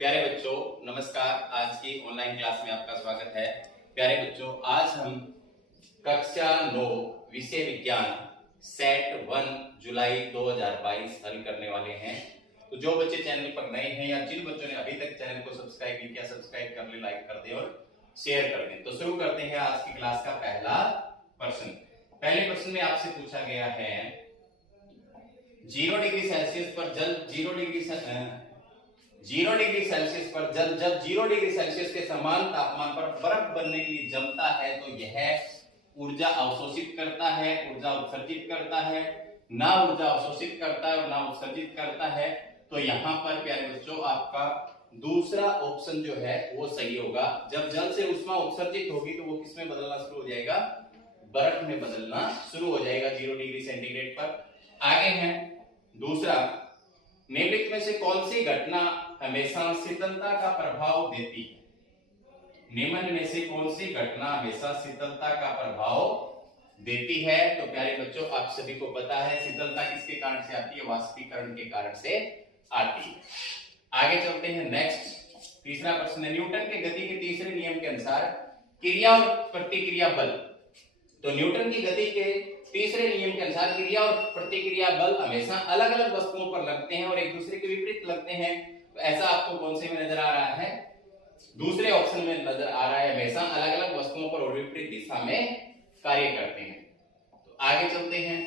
प्यारे बच्चों नमस्कार। आज की ऑनलाइन क्लास में आपका स्वागत है। प्यारे बच्चों, आज हम कक्षा 9 विषय विज्ञान सेट 1 जुलाई 2022 हल करने वाले हैं। तो जो बच्चे चैनल पर नए हैं या जिन बच्चों ने अभी तक चैनल को सब्सक्राइब नहीं किया, सब्सक्राइब कर ले, लाइक कर दे और शेयर कर दे। तो शुरू करते हैं आज की क्लास का पहला प्रश्न। पहले प्रश्न में आपसे पूछा गया है 0 डिग्री सेल्सियस पर जल 0 डिग्री सेल्सियस पर जल जब 0 डिग्री सेल्सियस के समान तापमान पर बर्फ बनने के लिए जमता है तो यह ऊर्जा अवशोषित करता है, ऊर्जा उत्सर्जित करता है, ना ऊर्जा अवशोषित करता है और ना उत्सर्जित करता है। तो यहाँ पर प्यारे बच्चों आपका दूसरा ऑप्शन जो है वो सही होगा। जब जल से उष्मा उत्सर्जित होगी तो वो किसमें बदलना शुरू हो जाएगा? बर्फ में बदलना शुरू हो जाएगा 0 डिग्री सेंटीग्रेड पर। आगे है दूसरा, निम्नलिखित में से कौन सी घटना हमेशा शीतलता का प्रभाव देती है? निम्न में से कौन सी घटना हमेशा शीतलता का प्रभाव देती है? तो प्यारे बच्चों आप सभी को पता है शीतलता किसके कारण से आती है? वाष्पीकरण के कारण से आती है। आगे चलते हैं नेक्स्ट, तीसरा प्रश्न है न्यूटन के गति के तीसरे नियम के अनुसार क्रिया और प्रतिक्रिया बल। तो न्यूटन की गति के तीसरे नियम के अनुसार क्रिया और प्रतिक्रिया बल हमेशा अलग अलग वस्तुओं पर लगते हैं और एक दूसरे के विपरीत लगते हैं। तो ऐसा आपको कौन से में नजर आ रहा है? दूसरे ऑप्शन में नजर आ रहा है, हमेशा अलग अलग वस्तुओं पर और विपरीत दिशा में कार्य करते हैं। तो आगे चलते हैं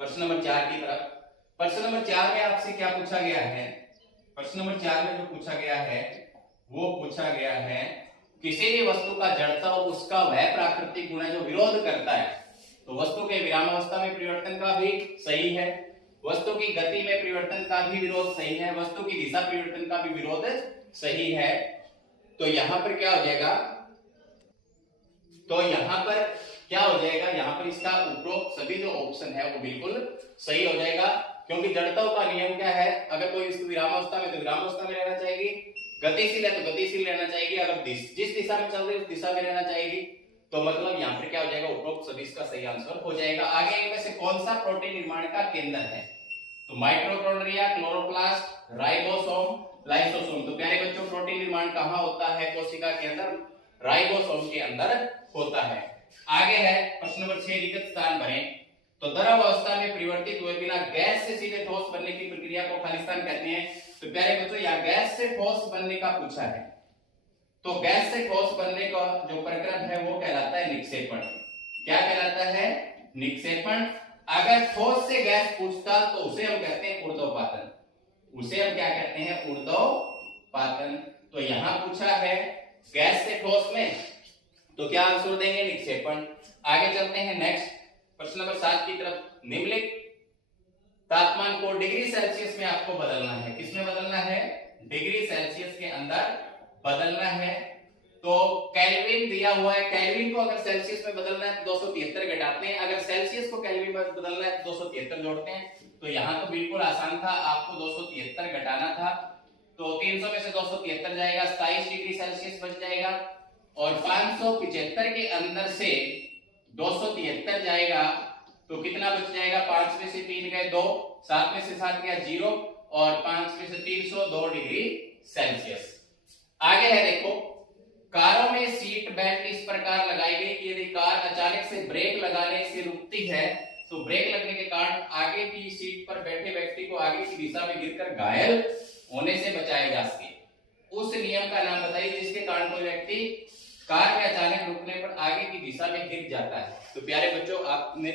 प्रश्न नंबर 4 की तरफ। प्रश्न नंबर 4 में आपसे क्या पूछा गया है? प्रश्न नंबर 4 में जो पूछा गया है वो पूछा गया है किसी भी वस्तु का जड़ता उसका वह प्राकृतिक गुण है जो विरोध करता है। तो वस्तु के विरामावस्था में परिवर्तन का भी सही है, वस्तु की गति में परिवर्तन का भी विरोध सही है, वस्तु की दिशा परिवर्तन का भी विरोध सही है। तो यहां पर क्या हो जाएगा? यहाँ पर इसका उपरोक्त सभी जो ऑप्शन है वो बिल्कुल सही हो जाएगा, क्योंकि जड़ता का नियम क्या है? अगर कोई वस्तु विरामावस्था में तो विरामावस्था में रहना चाहिए, गतिशील है तो गतिशील रहना चाहिए, अगर जिस दिशा में चल रही है उस दिशा में रहना चाहिए। तो मतलब यहाँ पर क्या हो जाएगा? उपरोक्त सभी इसका सही आंसर हो जाएगा। आगे इनमें से कौन सा प्रोटीन निर्माण का केंद्र है? तो माइटोकॉन्ड्रिया, क्लोरोप्लास्ट, राइबोसोम, लाइसोसोम। तो प्यारे बच्चों प्रोटीन निर्माण कहाँ होता है? कोशिका के अंदर, राइबोसोम के अंदर होता है। आगे है प्रश्न नंबर 6, रिक्त स्थान भरें। तो द्रव अवस्था में परिवर्तित हुए बिना गैस से सीधे ठोस बनने की प्रक्रिया को खाली स्थान कहते हैं। तो प्यारे बच्चों यहाँ गैस से ठोस बनने का पूछा है, तो गैस से ठोस बनने का जो प्रक्रम है वो कहलाता है निक्षेपण। क्या कहलाता है? निक्षेपण। अगर ठोस से गैस पूछता तो उसे हम कहते हैं ऊर्ध्वपातन, उसे हम क्या कहते हैं? ऊर्ध्वपातन। तो यहां पूछा है गैस से ठोस में, तो क्या आंसर देंगे? निक्षेपण। आगे चलते हैं नेक्स्ट प्रश्न नंबर 7 की तरफ। निम्नलिखित तापमान को डिग्री सेल्सियस में आपको बदलना है। किसमें बदलना है? डिग्री सेल्सियस के अंदर बदलना है। तो केल्विन दिया हुआ है, केल्विन को अगर सेल्सियस में बदलना है तो 273 घटाते हैं, अगर सेल्सियस को केल्विन में बदलना है तो 273 जोड़ते हैं। तो यहाँ तो बिल्कुल आसान था, आपको 273 घटाना था। तो 300 में से 273 जाएगा, 27 डिग्री सेल्सियस बच जाएगा, और 575 के अंदर से 273 जाएगा तो कितना बच जाएगा? 5 में से 3 गए 2, 7 में से 7 गया 0, और 5 में से 302 डिग्री सेल्सियस। आगे है देखो, कारों में सीट बेल्ट इस प्रकार लगाई गई कि यदि कार अचानक से ब्रेक लगाने से रुकती है तो ब्रेक लगने के कारण आगे की सीट पर बैठे व्यक्ति को आगे की दिशा में गिरकर घायल होने से बचाया जा सके। उस नियम का नाम बताइए जिसके कारण कोई व्यक्ति कार में अचानक रुकने पर आगे की दिशा में गिर जाता है। तो प्यारे बच्चों आपने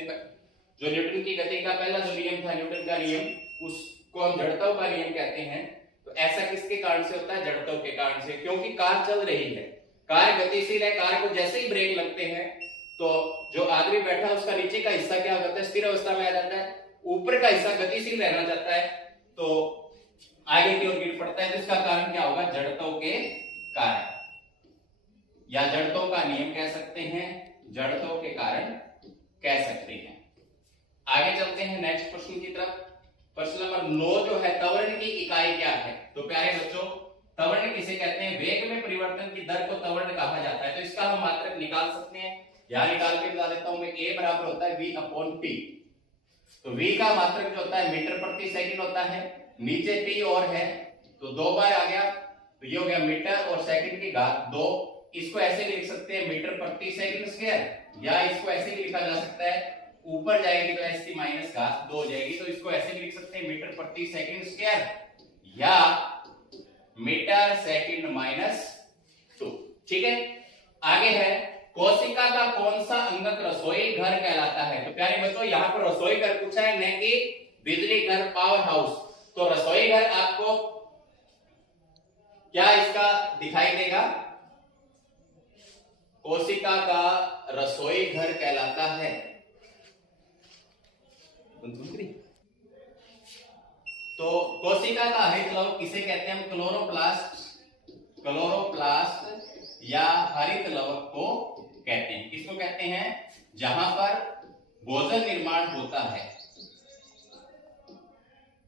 जो न्यूटन की गति का पहला जो नियम था, न्यूटन का नियम, उसको हम जड़त्व का नियम कहते हैं। तो ऐसा किसके कारण से होता है? जड़त्व के कारण से, क्योंकि कार चल रही है, कार गतिशील है, कार को जैसे ही ब्रेक लगते हैं तो जो आदमी बैठा है उसका नीचे का हिस्सा क्या होता है? स्थिर अवस्था में आ जाता है, ऊपर का हिस्सा गतिशील रहना चाहता है तो आगे की ओर गिर पड़ता है। तो इसका कारण क्या होगा? जड़त्व के कारण, या जड़त्व का नियम कह सकते हैं, जड़त्व के कारण कह सकते हैं। आगे चलते हैं नेक्स्ट प्रश्न की तरफ। प्रश्न नंबर 9 जो है, त्वरण की इकाई क्या है? तो प्यारे बच्चों त्वरण किसे कहते हैं? वेग में परिवर्तन की दर को त्वरण कहा जाता है। तो इसका हम मात्रक निकाल सकते हैं, यहां निकाल के बता देता हूं मैं। a बराबर होता है v/t। तो v का मात्रक जो होता है मीटर प्रति सेकंड होता है, नीचे t और है तो 2 बार आ गया तो ये हो गया मीटर और सेकंड की घात 2। इसको ऐसे भी लिख सकते हैं मीटर प्रति सेकंड स्क्वायर, या इसको ऐसे भी लिखा जा सकता है, ऊपर जाएगी तो एस टी माइनस घात 2 हो जाएगी, तो इसको ऐसे भी लिख सकते हैं मीटर प्रति सेकंड स्क्वायर या मीटर सेकंड माइनस 2। ठीक है, आगे है कोशिका का कौन सा अंगक रसोई घर कहलाता है। तो प्यारे बच्चों यहाँ पर रसोई घर पूछा है, न कि बिजली घर पावर हाउस। तो रसोई घर आपको क्या इसका दिखाई देगा, कोशिका का रसोई घर कहलाता है। तो कोशिका का हरित लवक किसे कहते हैं हम, क्लोरोप्लास्ट, क्लोरोप्लास्ट या हरित लवक को कहते हैं। किसको कहते हैं, जहां पर भोजन निर्माण होता है,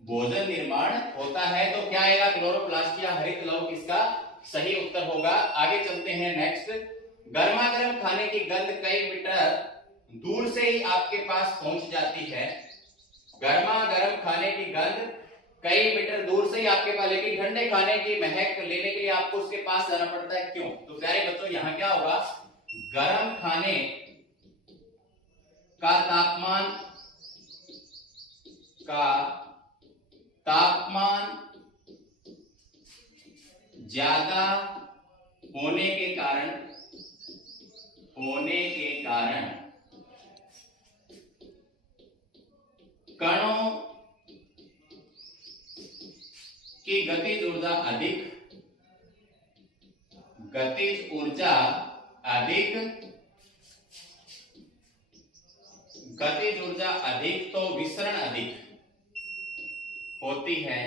भोजन निर्माण होता है। तो क्या आएगा, क्लोरोप्लास्ट या हरित लवक इसका सही उत्तर होगा। आगे चलते हैं नेक्स्ट, गर्मा गर्म खाने की गंध कई मीटर दूर से ही आपके पास पहुंच जाती है। गर्मा गर्म खाने की गंध कई मीटर दूर से ही आपके पास, लेकिन ठंडे खाने की महक लेने के लिए आपको उसके पास जाना पड़ता है, क्यों। तो प्यारे बच्चों यहाँ क्या होगा, गर्म खाने का तापमान ज्यादा होने के कारण कणों की गतिज ऊर्जा अधिक, तो विसरण अधिक होती है,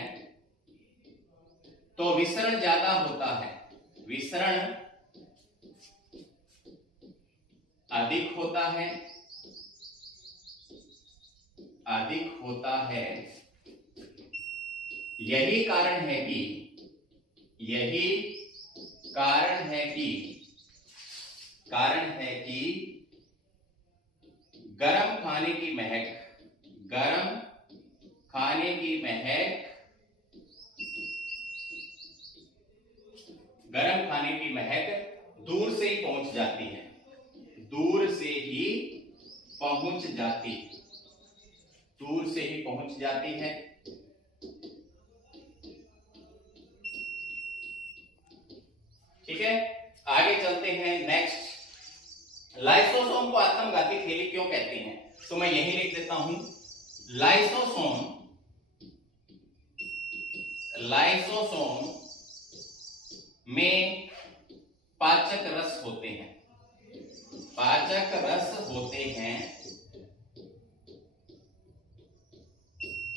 तो विसरण ज्यादा होता है, विसरण अधिक होता है। यही कारण है कि गरम खाने की महक दूर से ही पहुंच जाती है, ठीक है। आगे चलते हैं नेक्स्ट, लाइसोसोम को आत्मघाती थैली क्यों कहते हैं। तो मैं यही लिख देता हूं, लाइसोसोम में पाचक रस होते हैं।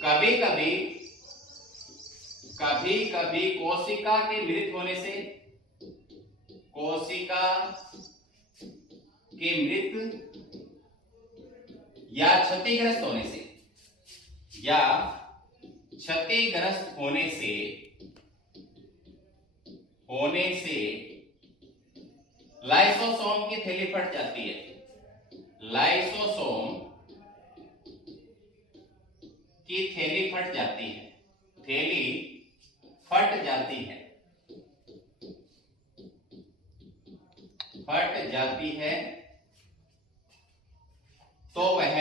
कभी कभी कोशिका के मृत होने से, या क्षतिग्रस्त होने से लाइसोसोम की थैली फट जाती है। लाइसोसोम की थैली फट जाती है, तो वह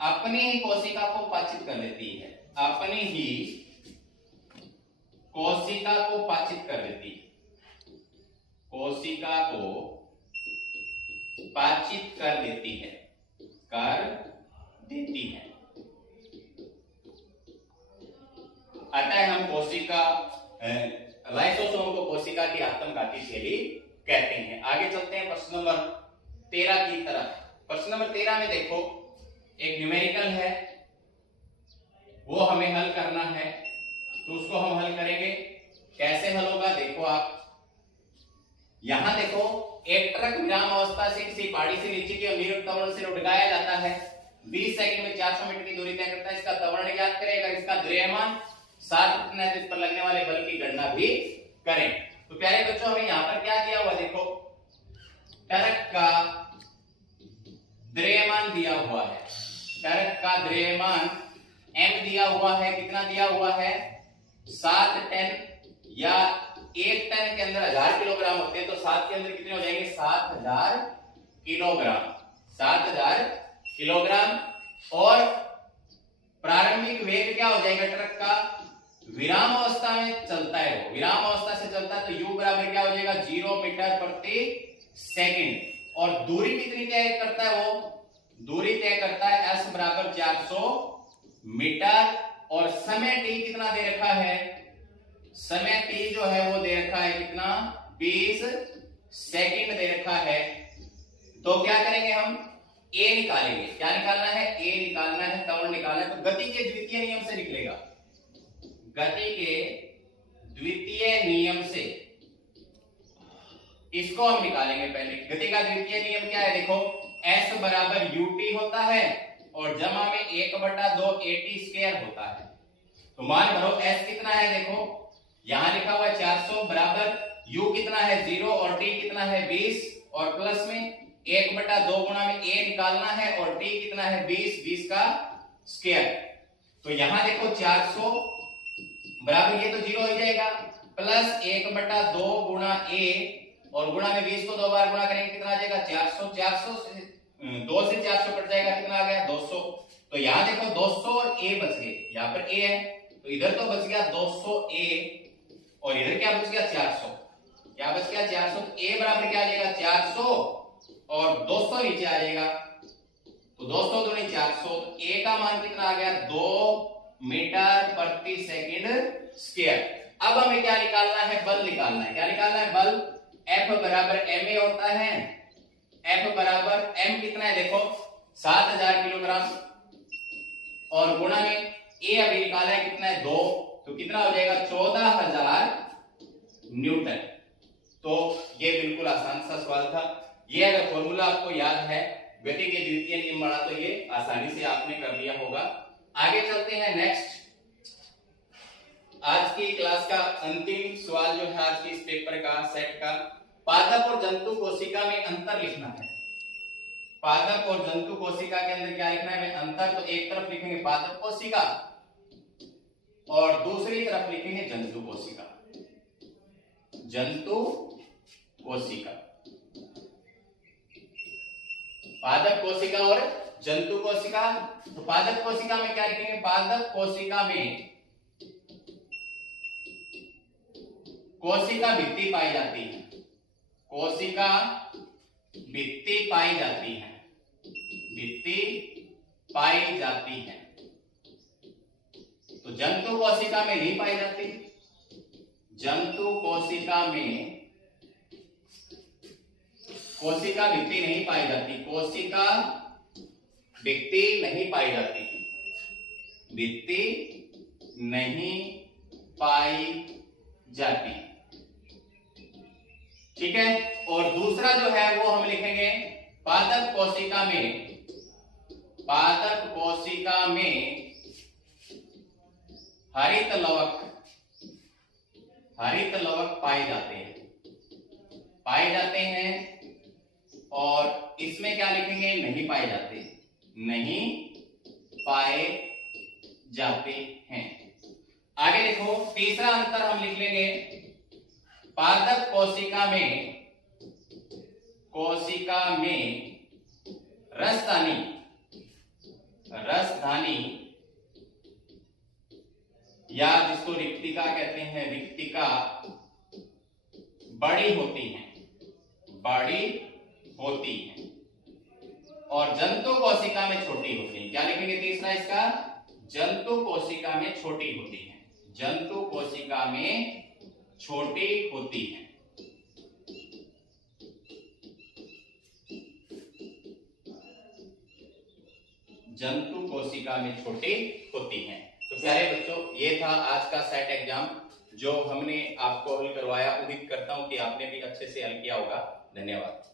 अपनी ही कोशिका को पाचित कर लेती है, अतः हम लाइसोसोम को कोशिका की आत्मघाती थैली कहते हैं। आगे चलते हैं प्रश्न नंबर 13 की तरफ। प्रश्न नंबर 13 में देखो, एक न्यूमेरिकल है, वो हमें हल करना है, तो उसको हम हल करेंगे। कैसे हल होगा, देखो आप यहां देखो, एक ट्रक विराम अवस्था से किसी पहाड़ी से नीचे की ओर निरुक्त त्वरण से उड़ाया जाता है। 20 सेकंड में 400 मीटर की दूरी तय करता है। इसका त्वरण ज्ञात करेगा, इसका द्रव्यमान 7 इस पर लगने वाले बल की गणना भी करें। तो प्यारे बच्चों, हमें यहाँ पर क्या दिया हुआ, देखो ट्रक का द्रव्यमान दिया हुआ है, ट्रक का द्रव्यमान m दिया हुआ है। कितना दिया हुआ है, 7 टन या 1 टन के अंदर 1000 किलोग्राम होते हैं, तो 7 के अंदर कितने हो जाएंगे? 7000 किलोग्राम। 7000 किलोग्राम। और प्रारंभिक वेग क्या हो जाएगा ट्रक का? विराम अवस्था में चलता है वो, विराम अवस्था से चलता है तो u बराबर क्या हो जाएगा? 0 मीटर प्रति सेकंड। और दूरी कितनी तय करता है वो? दूरी तय करता है s बराबर 400 मीटर। और समय t कितना दे रखा है? समय t जो है वो दे रखा है कितना? 20 सेकंड दे रखा है। तो क्या करेंगे हम? a निकालेंगे। क्या निकालना है? a निकालना है, त्वरण निकालना है। तो गति के द्वितीय नियम से निकलेगा। गति के द्वितीय नियम से इसको हम निकालेंगे। पहले गति का द्वितीय नियम क्या है? देखो, s बराबर ut होता है और जमा में 1/2 at² होता है। तो मान भरो s कितना है? देखो यहां लिखा हुआ है 400 बराबर u कितना है? 0 और t कितना है? 20 और प्लस में 1/2 गुणा में a निकालना है और t कितना है? 20 का स्क्वायर। तो यहां देखो 400 बराबर ये तो 0 हो जाएगा, प्लस 1/2 गुणा a और गुणा में 20 को 2 बार गुणा करेंगे कितना आ जाएगा? 400। 400 से 2 से 400 कट जाएगा, कितना आ गया? 200। तो यहां देखो 200 और a बच गए। यहां पर a है तो इधर तो बच गया 200a और इधर क्या बच गया? 400। क्या बच गया? 400। तो a बराबर क्या आ जाएगा? 400 और 200 नीचे आ जाएगा। तो 200 दूनी 400। तो a का मान कितना आ गया? 2 मीटर प्रति सेकंड स्क्वायर। अब हमें क्या निकालना है? बल निकालना है। क्या निकालना है? बल। F बराबर ma होता है। F बराबर m कितना है? देखो 7000 किलोग्राम और गुणा में a अभी निकाला है कितना है? 2। तो कितना हो जाएगा? 14000 न्यूटन। तो ये बिल्कुल आसान सा सवाल था। ये अगर फॉर्मूला आपको याद है गति के द्वितीय नियम वाला तो ये आसानी से आपने कर लिया होगा। आगे चलते हैं नेक्स्ट। आज की क्लास का अंतिम सवाल जो है आज की इस पेपर का सेट का, पादप और जंतु कोशिका में अंतर लिखना है। पादप और जंतु कोशिका के अंदर क्या लिखना है? अंतर। तो एक तरफ लिखेंगे पादप कोशिका और दूसरी तरफ लिखेंगे जंतु कोशिका। जंतु कोशिका, पादप कोशिका और जंतु कोशिका। तो पादप कोशिका में क्या लिखेंगे? पादप कोशिका में कोशिका भित्ति पाई जाती है। कोशिका भित्ति पाई जाती है। भित्ति पाई जाती है। तो जंतु कोशिका में नहीं पाई जाती। जंतु कोशिका में कोशिका भित्ति नहीं पाई जाती। कोशिका भित्ति नहीं पाई जाती। भित्ति नहीं पाई जाती। ठीक है। और दूसरा जो है वो हम लिखेंगे पादप कोशिका में, पादप कोशिका में हरित लवक, हरित लवक पाए जाते हैं। पाए जाते हैं। और इसमें क्या लिखेंगे? नहीं पाए जाते। नहीं पाए जाते हैं। आगे देखो तीसरा अंतर हम लिख लेंगे। पादप कोशिका में, कोशिका में रसधानी, रसधानी या जिसको रिक्तिका कहते हैं, रिक्तिका बड़ी होती है। बड़ी होती है। और जंतु कोशिका में छोटी होती है। क्या लिखेंगे तीसरा इसका? जंतु कोशिका में छोटी होती है। जंतु कोशिका में छोटी होती है। जंतु कोशिका में छोटी होती है। तो प्यारे बच्चों, ये था आज का सेट एग्जाम जो हमने आपको हल करवाया। उम्मीद करता हूं कि आपने भी अच्छे से हल किया होगा। धन्यवाद।